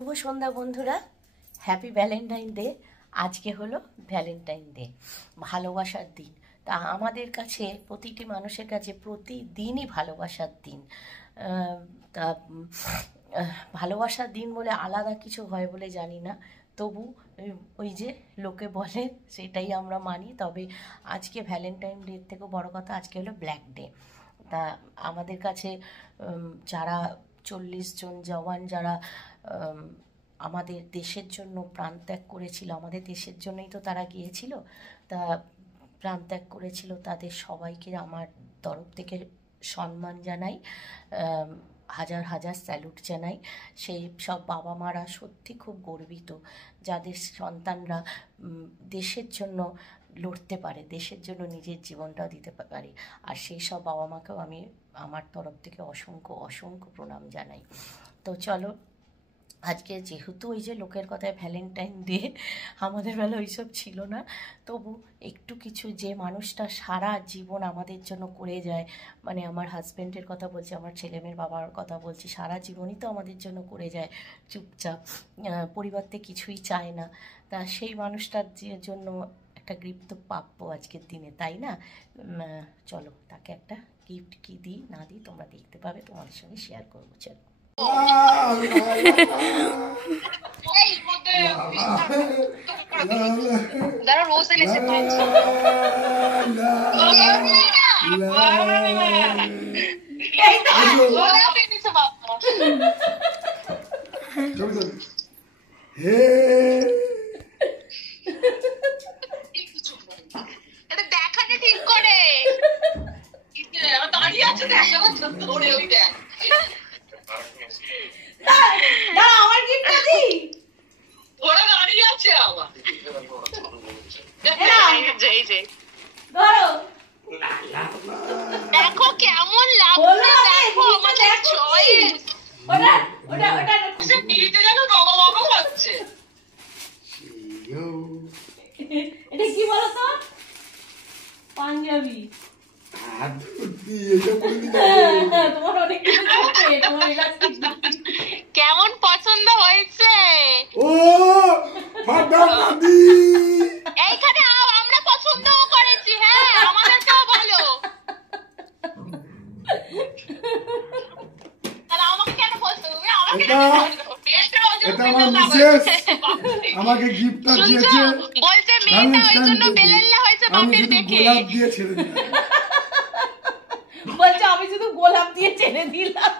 শুভ সন্ধ্যা বন্ধুরা, happy Valentine day. আজকে হলো ভ্যালেন্টাইন ডে, ভালোবাসার দিন। তা আমাদের কাছে, প্রতিটি মানুষের কাছে প্রতিদিনই ভালোবাসার দিন। তা ভালোবাসার দিন বলে আলাদা কিছু হয় বলে জানি না, তবু ওই যে লোকে বলে সেটাই আমরা মানি। তবে আজকে ভ্যালেন্টাইন ডের থেকেও বড় কথা, আজকে হলো ব্ল্যাক ডে। তা আমাদের কাছে যারা 40 জন জওয়ান, যারা আমাদের দেশের জন্য প্রাণত্যাগ করেছিল, আমাদের দেশের জন্যই তো তারা গিয়েছিল, তা প্রাণত্যাগ করেছিল, তাদের সবাইকে আমার তরফ থেকে সম্মান জানাই, হাজার হাজার স্যালুট জানাই। সেই সব বাবা মারা সত্যি খুব গর্বিত, যাদের সন্তানরা দেশের জন্য লড়তে পারে, দেশের জন্য নিজের জীবনটাও দিতে পারে। আর সেই সব বাবা মাকেও আমি আমার তরফ থেকে অসংখ্য অসংখ্য প্রণাম জানাই। তো চলো, আজকে যেহেতু ওই যে লোকের কথায় ভ্যালেন্টাইন ডে, আমাদের বেলা ওইসব ছিল না, তবু একটু কিছু যে মানুষটা সারা জীবন আমাদের জন্য করে যায়, মানে আমার হাজব্যান্ডের কথা বলছি, আমার ছেলেমেয়ের বাবার কথা বলছি, সারা জীবনই তো আমাদের জন্য করে যায় চুপচাপ, পরিবার থেকে কিছুই চায় না। তা সেই মানুষটার জন্য একটা গিফট তো পাবো আজকের দিনে, তাই না? চলো, তাকে একটা গিফট কি দিই না দিই তোমরা দেখতে পাবে, তোমাদের সঙ্গে শেয়ার করবো। চলো। দেখানে ঠিক করে দাঁড়িয়ে আছে, দেখা ধরে ওই দেখ। আমার গিফটটা দি, ওরা দাঁড়িয়ে আছে আবার। দেখো কেমন লাগছে, দেখো আমাদের চয়েস। পিড়িতে যেন রগমগ হচ্ছে। এটা কি বলো তো? পাঞ্জাবি। কেমন পছন্দ হয়েছে? এইখানে আমরা পছন্দও করেছি। হ্যাঁ, আমাদেরকেও বলো। তাহলে আমাকে কেন বলছো? আমাকে গিফটটা দিয়েছে, বলছে মেয়েটা ওই জন্য বেলেল্লা হয়েছে বাপের দেখে। গোলাপ দিয়ে ছেড়ে দিলাম। বলছে আমি শুধু গোলাপ দিয়ে ছেড়ে দিলাম।